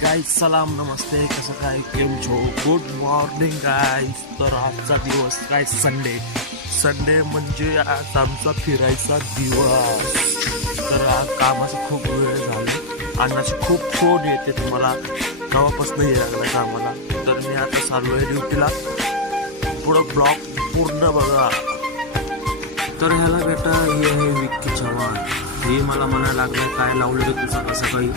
Guys सलाम नमस्ते कसं काय केम छो गुड मॉर्निंग गाईज. तर आजचा दिवस काय संडे म्हणजे आज आमचा फिरायचा दिवस. तर आज कामाचं खूप वेळ झालं, अन्नाची खूप फोन येते तुम्हाला तेव्हापासून यायला लागला कामाला. तर मी आता चालू आहे ड्युटीला. पुढं ब्लॉग पूर्ण बघा. तर ह्याला बेटा हे आहे विक्की चव्हाण. हे मला म्हणायला लागलं काय लावलं रे तुझं कसं काही.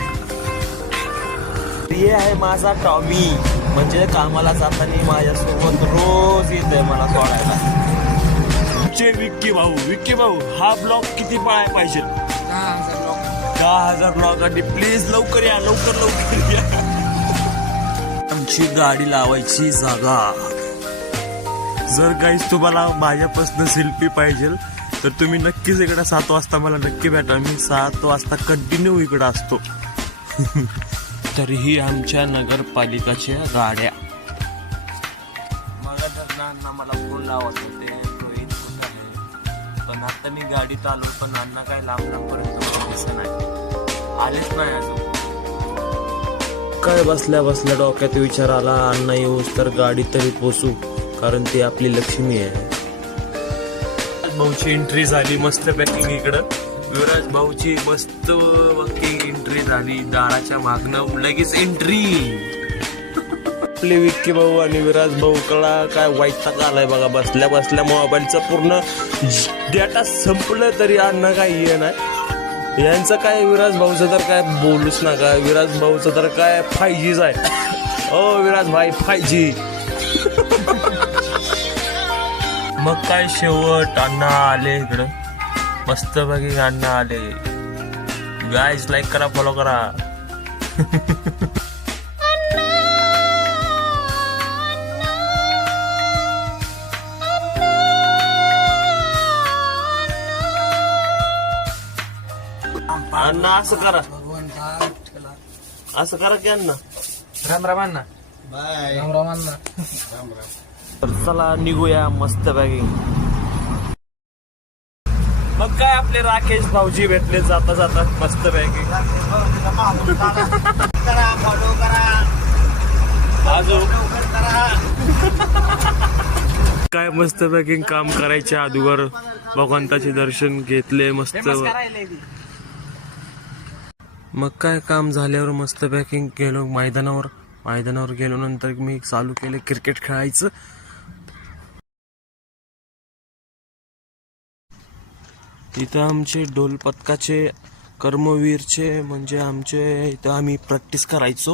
हे आहे माझा टॉमी, म्हणजे कामाला जाताना माझ्यासोबत रोज येत आहे मला सोडायला. तुमचे विक्की भाऊ हा ब्लॉग किती पळाय पाहिजे? 10,000 ब्लॉग आणि प्लीज लवकर या. आमची गाडी लावायची जागा. जर गाईज तुम्हाला माझ्यापासून सेल्फी पाहिजे तर तुम्ही नक्कीच इकडे 7 वाजता मला नक्की भेटा. मी 7 वाजता कंटिन्यू इकडे असतो. तरीही आमच्या नगरपालिकाच्या गाड्या अण्णा मला फोन लावत होते, पण आता मी गाडीत आलो, पण अण्णा काय लांबपर्यंत दिसत नाही, आलेच नाही अजून. काय बसल्या डोक्यात विचार आला, अण्णा येऊस तर गाडी तरी पोचू, कारण ती आपली लक्ष्मी आहे. भाऊची एंट्री झाली मस्त पॅकिंग इकडं. विराज भाऊची मस्त एंट्री झाली, दाराच्या मागणं लगेच एंट्री. आपले विक्की भाऊ आणि विराज भाऊ कडा काय वैताग आलाय बघा. बसल्या मोबाईलचं पूर्ण डेटा संपलं तरी अन्न काही ये नाही यांचं. काय विराज भाऊचं तर काय बोलूच नका. विराज भाऊचं तर काय 5Gच आहे. ओ विराज भाई 5G. मग काय शेवट अण्णा आले इकडं, मस्त बघी अण्णा आले. गाईज लाईक करा, फॉलो करा. अण्णा असं करा की अण्णा. राम अण्णा. बाय. राम अण्णा. तर चला निघूया मस्त बॅगी. मग काय आपले राकेश भाऊजी भेटले जाता मस्त बॅगी. काय मस्त बॅगिंग काम करायच्या अगोदर भगवंताचे दर्शन घेतले मस्त. मग काय काम झाल्यावर मस्त पॅकिंग गेलो मैदानावर गेलो. नंतर मी चालू केले क्रिकेट खेळायचं. इथं आमचे ढोल पथकाचे कर्मवीरचे म्हणजे आमचे इथं आम्ही प्रॅक्टिस करायचो.